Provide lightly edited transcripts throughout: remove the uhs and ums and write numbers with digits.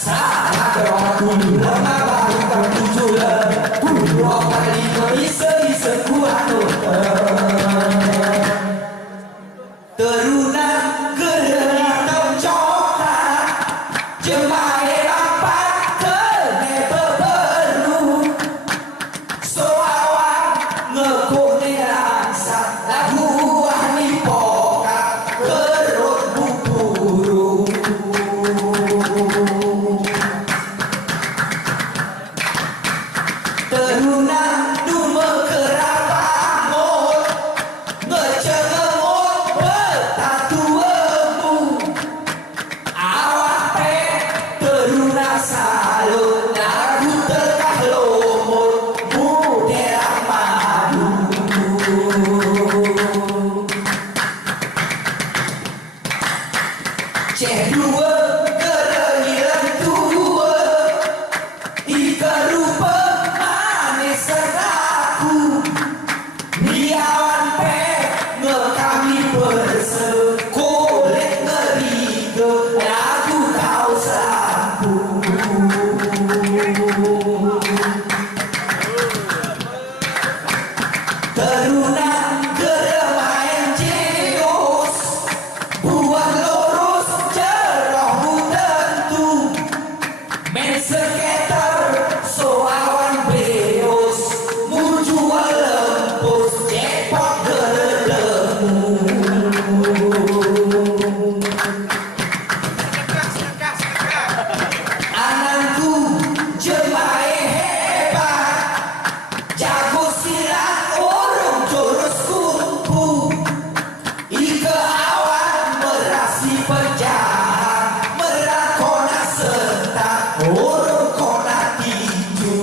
Sana dulu lama baru tertuju dulu kali isa kuat teruna gerita coklat jemae rapat kene beberu soawan ngekone rasa lagu ahli poka kerut buburu teruna duma kerabangun ngecengemut betatuemu awak teh teruna salut lagu terkah lomut muderah madu ceh dua kerehilan tua ika rupa manis seraku niawan pe ngekami bersekolet ngeriga lagu kau selaku teruna geremain ceos buat lurus cerohmu tentu men seketer soawan beos mujual lempus cepot geredemu ananku jemae hebat jago silat urung jurus kumpu ika awan merasi penjahat merakona sentak urung kona tinju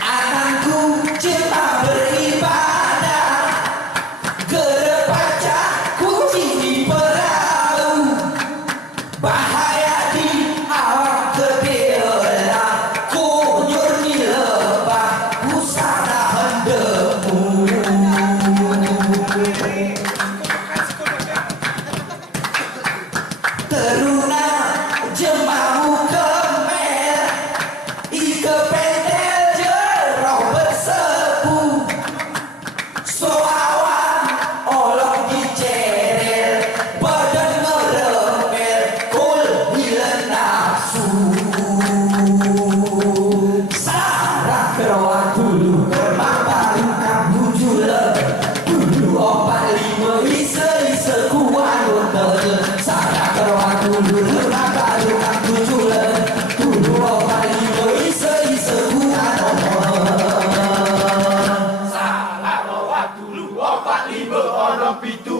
ananku cuma beribadah gerepaca kucing di perahu bahaya di awak kedelah kunyur di lebah pusara hendemu teruna jemamu kemer ike pentel jeroh bersepu soawan olok dicerel badan meremel kul bila nafsu sarah kerawat dulu kermak baru kamu jula dulu opat lima isa kuat sarah kerawat dulu kermak baru kamu jula dulu opat lima isa kuat Salah rawat dulu 45 orang pitu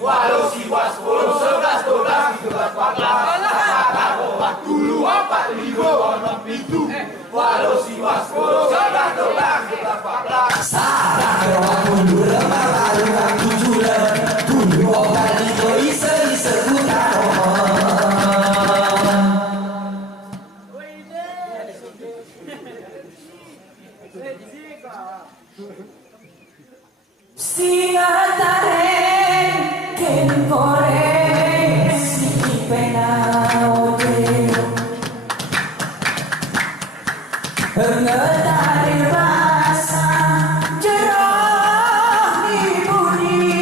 walau siwa 10 11 12 13 14 salah rawat dulu 45 orang pitu walau siwa 10 11 12 13 14 sarah kerawat dulu lemah baru kamu jula dulu opat lima isa kuat Singataren ken goreng si penaote ngetarin rasa jerah di budi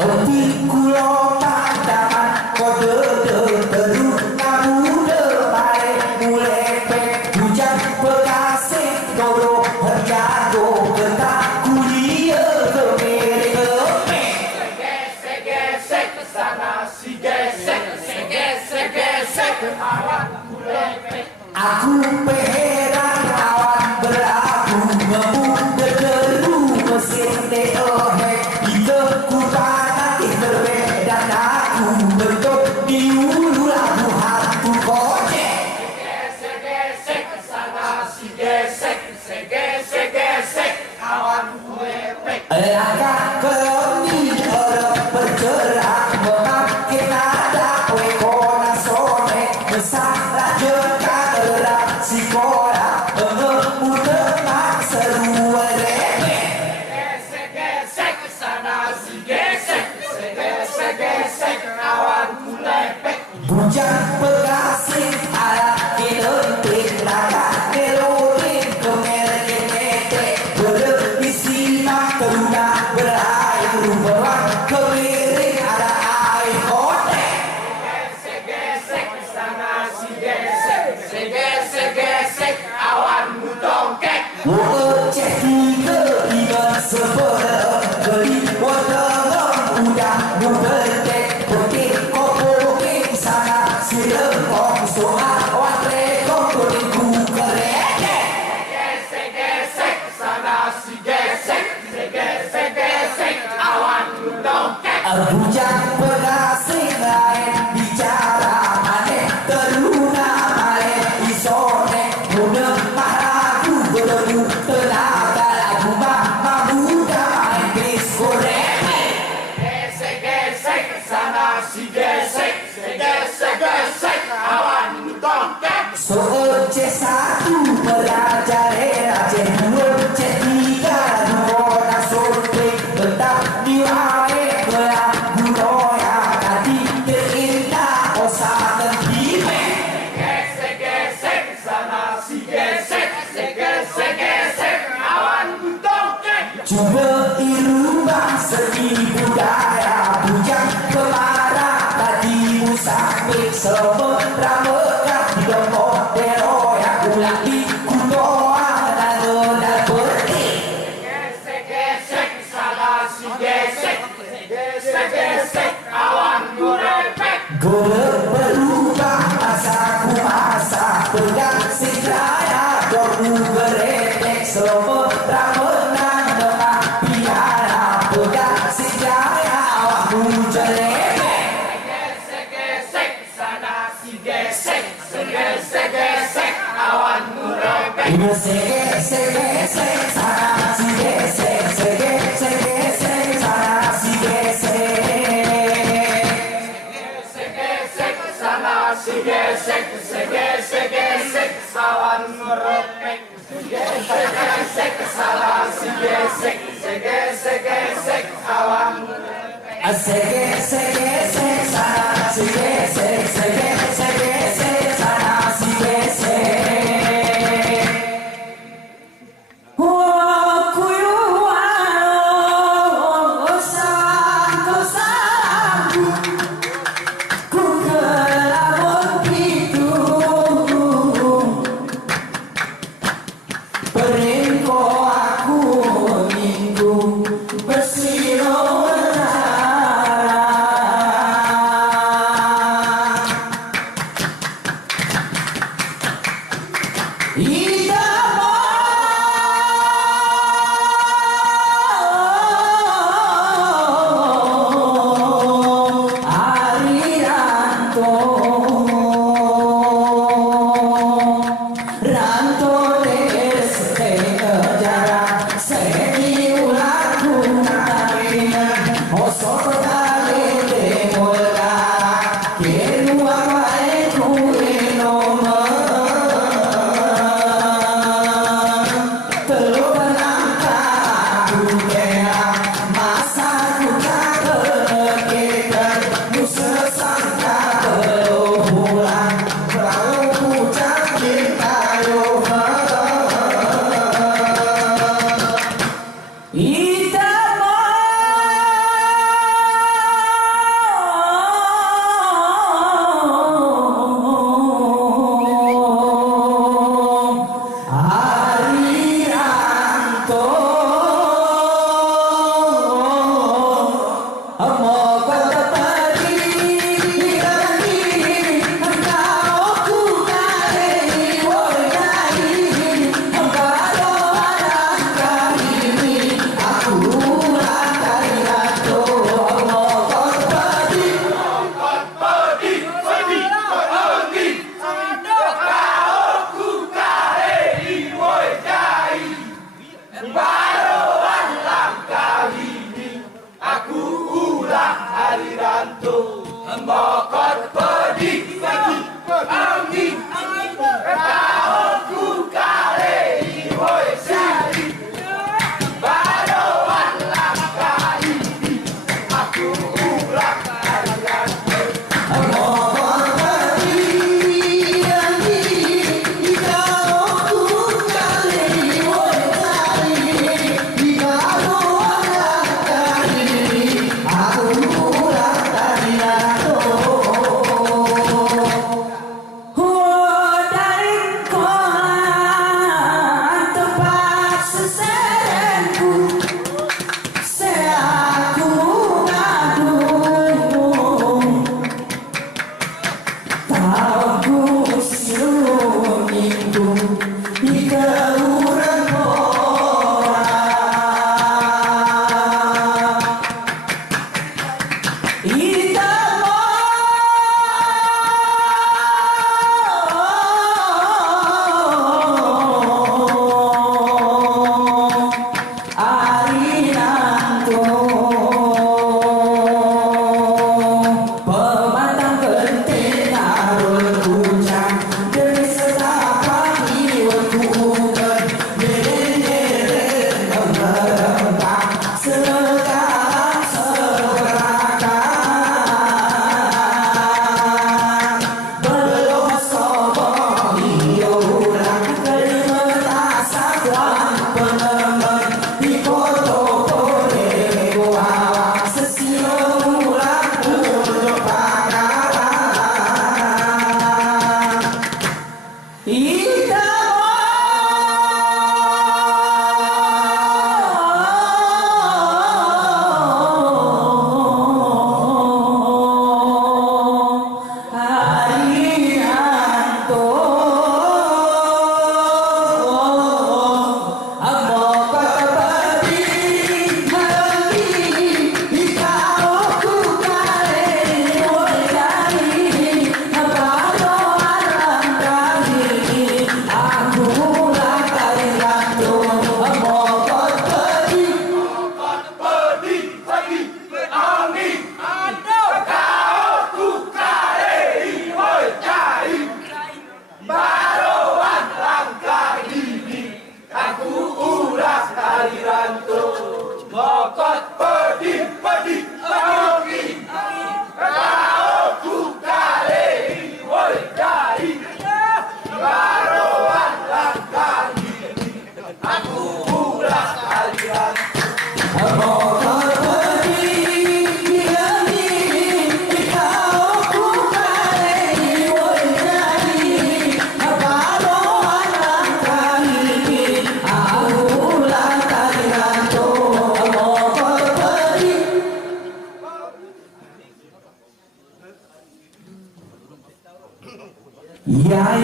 Enti kulo pandangan kode teru ngamude bae mulepe hujan bekasih doro herjago ketak kuliah kemere kepe Gesek kesana si gesek, gesek awan kulepek. aku peheran awan berabu ngebu deru mesin teohe ide kupana berbeda aku bentuk di ulu lagu hantu kocek Gesek kesana si gesek, gesek awan kulepek. langkah keloni orang bergerak memakai nada wekona sone mesalah jengkak erak si kora mengemudemak seru remeh Gesek kesana si gesek, gesek awan kulepek. hujan bekasih alat kelenting langkah kelotin kemerke-meke berisi teruna berair rumput kemiring ada air kotek Gesek kesana si gesek awan mudongkek. Cek tiga sebelah geli wotong udah muberdek putih kopoking sana silengkong soal watre kopoking ku keredek Gesek kesana si gesek awan mudongkek. hujan bekasih lain bicara aneh teruna main isone mudah maragu berdu tenaga lagu mama muda main disco remeh Gesek kesana si gesek awan mudongkek. C1 belajar C2 C3 dua survei tetap di wae lagu doya tadi terindah osa terhime Gesek kesana si gesek awan mudongkek. coba irubah seni budaya bujang kemarah tadi musafir semua ramekan di model yang ulang di kudoa dan berhenti Gesek kesana si gesek awan mudongkek. Golek berubah asaku asa pegang sinjaya dormu beredek semua ramenang dengan piara pegang sinjaya awakmu jelek Gesek kesana si gesek awan mudongkek. gesek sana si gesek sana si gesek Sana si gesek awan mudongkek. Gesek sana si gesek awan mudongkek. gesek sana si gesek sana si gesek Bersih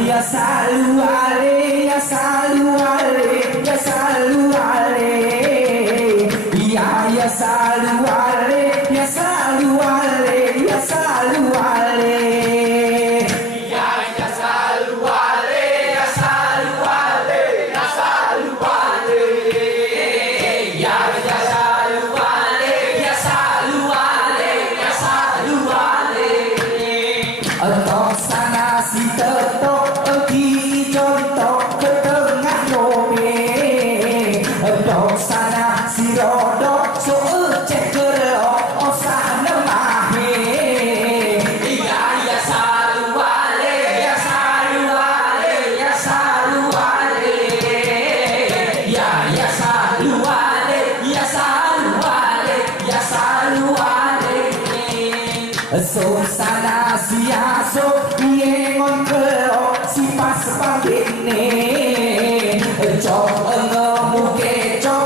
Ya salu ale, ya salu ale, ya salu ale. Ya salu ale, ya salu ale, ya salu ale. Ya salu ale, ya salu ale, ya salu ale. Ya salu ale, ya salu ale, ya salu ale. Tok sana si tok pergi contoh ke tengah nome. Tok sana si rodok so cek kerok osana mahe. Ya salu ale, ya salu ale, ya salu ale. Ya salu ale, ya salu ale, ya salu ale. So sana si aso yengon kerok si pas pangkene. Cok ngemuke cok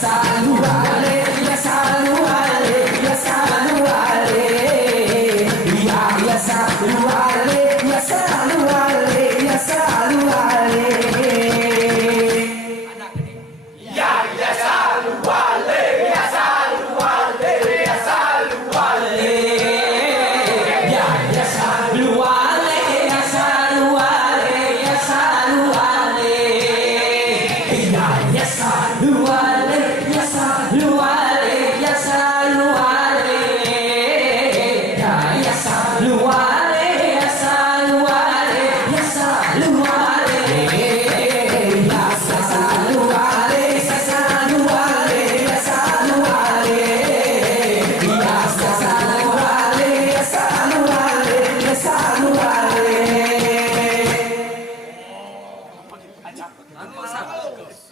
selalu ale, ya selalu ale, ya selalu ale. Ya selalu ale, ya selalu ale, ya selalu ale. Ya selalu ale, ya selalu ale, ya selalu ale. Ya selalu ale, ya selalu ale, ya selalu ale. Ya selalu ale, ya selalu ale, ya selalu ale. Ya selalu ale, ya selalu ale, ya selalu ale. Ya selalu ale, ya selalu ale, ya selalu ale. Ya selalu ale, ya selalu ale, ya selalu ale.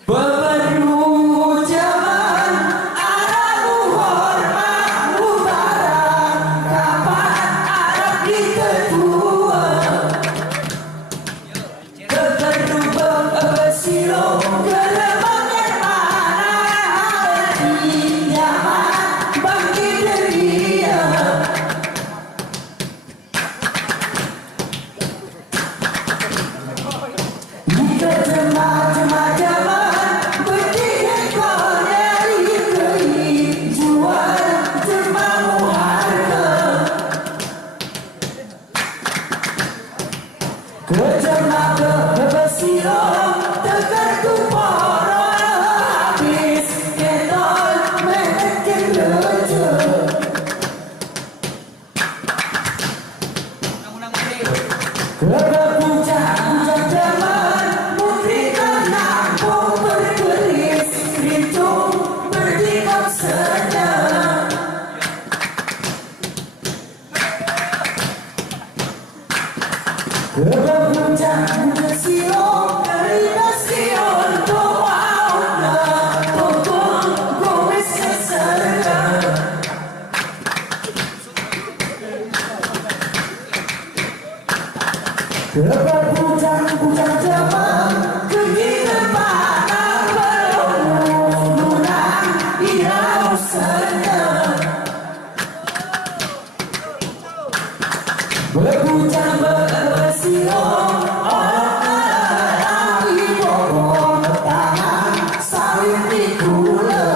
Beberapa zaman Arab hormat mubarak, kapan Arab ditetua. Beberapa silo kelemahan mana nyaman bagi dia. Jika jemaah-jemaah bertiga kau dari jual jemaah harga. Kejemaah berbesiro tegar kupara habis kendol menekan leja. Kepuncak zaman putri tenang pun berkeris, rintung bertikap sedang. Kepuncak siok dari nasion doauna, tokong gomes keserga. Kepuncak zaman kehidupan belum lunang irau sedang. Berpuncak bersiok orang di pokok tangan sawit di kula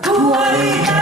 kualita.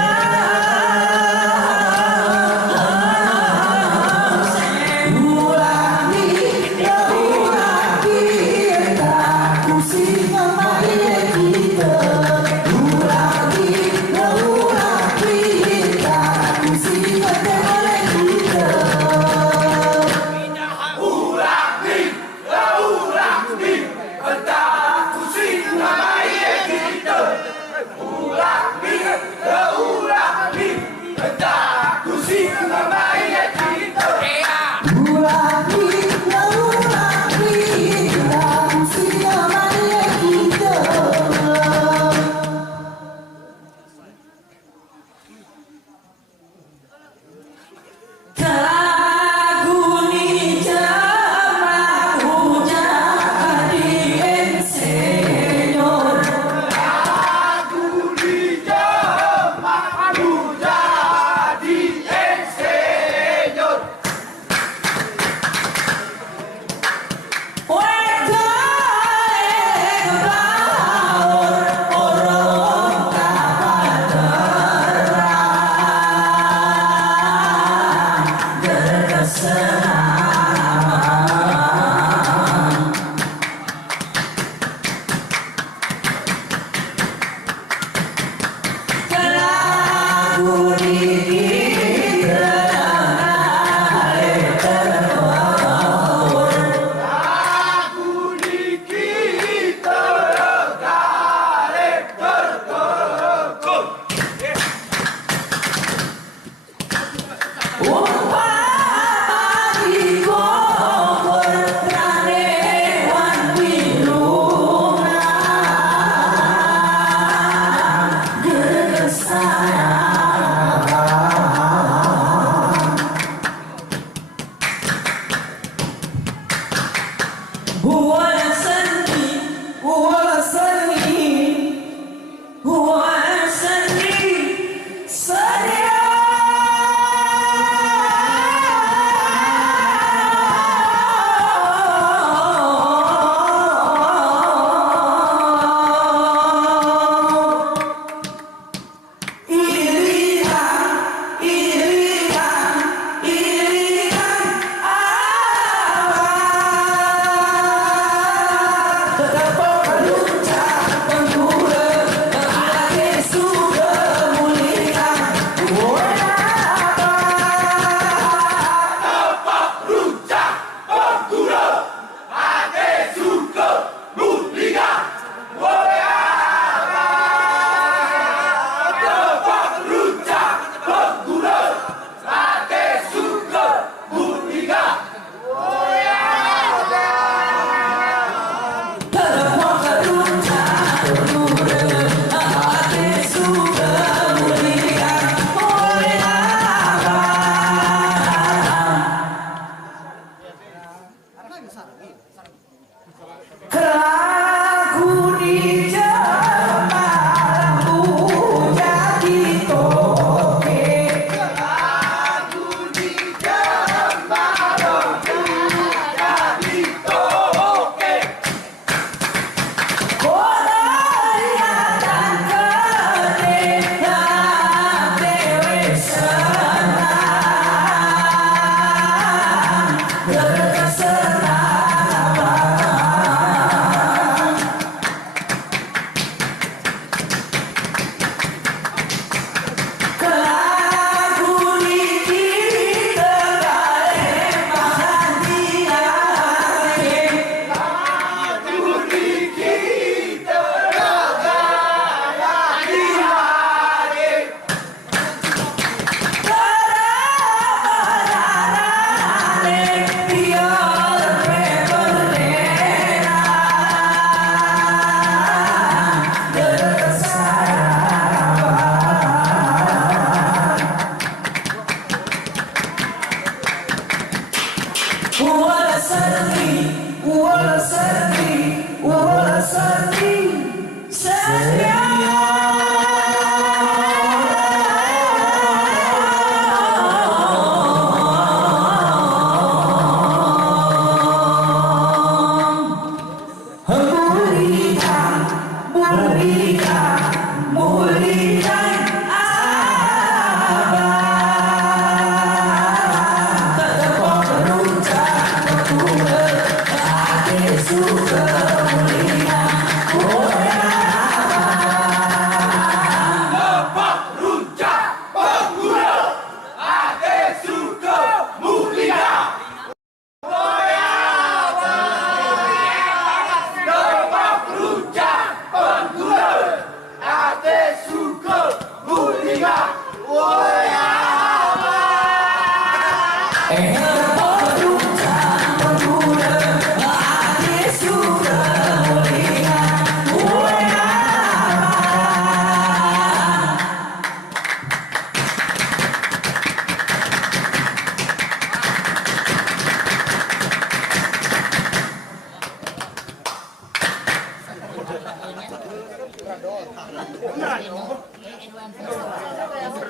Beneran.